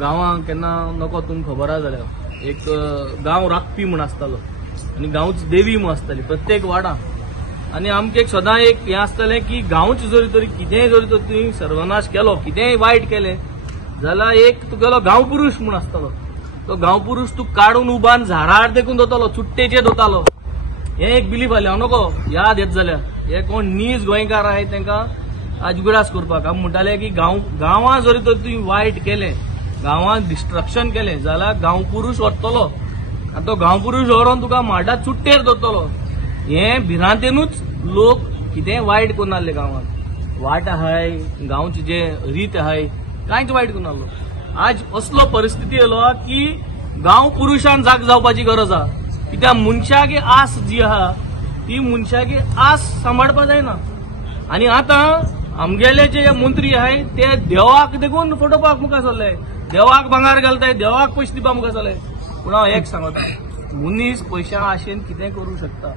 गांवांक केन्ना नको तुमकां खबर आसा जाल्यार एक गांव राखपी म्हूण आसतालो आनी गांवची देवी म्हूण आसताली प्रत्येक वाड्यात। आनी आमकां एक सदां एक हें आसतालें की गांवचे जरी तरी कितेंय जरी तर तुवें सर्वनाश केलो, कितेंय वायट केलें जाल्यार एक तुगेलो गांव पुरुश म्हूण आसतालो। तो गांव पुरुश तूं काडून उबान झाडार देखून दोतालो, चुट्टेचेर दोतालो। हें एक बिलीफ आसलें, हांव नको याद येत जाल्यार हे कोण नीज गोंयकार आहाय तांकां आजगुडास करपाक हांव म्हणटालें की गांवां जरी तर तुवें वायट केलें, गांवांत डिस्ट्रक्शन केलें जाल्यार गांव पुरुश व्हरतलो आनी तो गांव पुरुश व्हरून तुका माड्या चुट्टेर दवरतलो। हें भिरांतेनूच लोक कितेंय वायट करून नासले गांवांत। वाट आहाय, गांवचे जे रीत आहाय कांयच वायट करून नासलो। आज असलो परिस्थिती येयलो की गांव पुरुशान जाग जावपाची गरज आहा, कित्याक मनशाची आस जी आहा ती मनशाची आस सांबाळपा जायना। आनी आतां आमगेले जे मंत्री आहाय ते देवाक देखून फटोवपाक मुखार सरले, देवाक भांगार घालताय, देवाक पयशे दिवपाक मुखार सरले। पूण हांव एक सांगता, मनीस पयशा आशेन कितेंय करूंक शकता,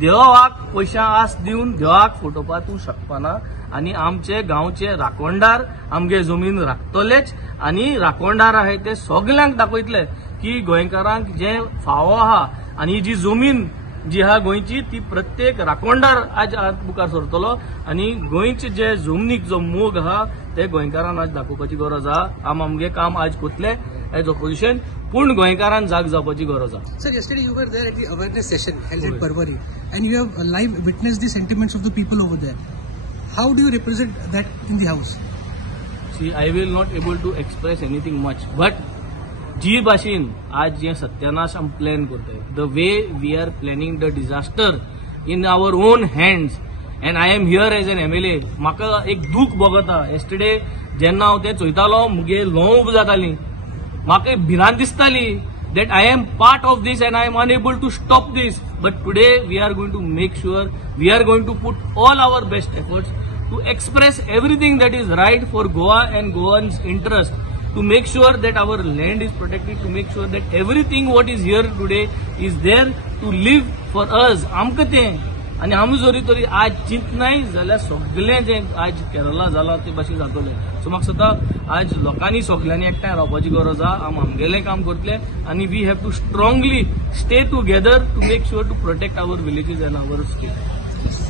देवाक पयशा आस दिवन देवाक फटोवपाक तूं शकपाना। आनी आमचे गांवचे राखणदार आमगे जमीन राखतलेच आनी राखणदार आहाय ते सगल्यांक दाखयतले की गोंयकारांक जे फावो आहा आनी जी जमीन जी आहा गोंयची ती प्रत्येक राखणदार आज मुखार सरतलो आनी गोंयचे जे जमनीक जो मोग आहा ते गोंयकारांक आज दाखोवपाची गरज आहा। आमगे काम आज करतले एज ऑपोजिशन, पूण गोंयकारांक जाग जावपाची गरज आहा। Sir, yesterday you were there at the awareness session held at Parwari and you have live witnessed the sentiments of the people over there. How do you represent that in the house? See, I will not able to express anything much, but जी भाशेन आज जे सत्यानाश आमी plan करताय, the way we are planning the disaster in our own hands and I am here as an MLA, म्हाका एक दूख भोगता। येस्टरडे जेन्ना हांव तें चोयतालो मुगे ल्हव जाताली, म्हाका भिरांत दिसताली that I am part of this and I am unable to stop this. But today we are going to make sure, we are going to put all our best efforts to express everything that is right for Goa and Goans' interest, to make sure that our land is protected, to make sure that everything what is here today is there to live for us. आमकां तें आनी आमी जरी तरी आज चिंतनाय जाल्यार सगळें जें आज केरला जालां ते भाशेन जातलें। सो म्हाका दिसता आज लोकांनी सगळ्यांनी एकठांय रावपाची गरज आहा। आमी आमगेलें काम करतले आनी we have to strongly stay together to make sure to protect our villages and our state.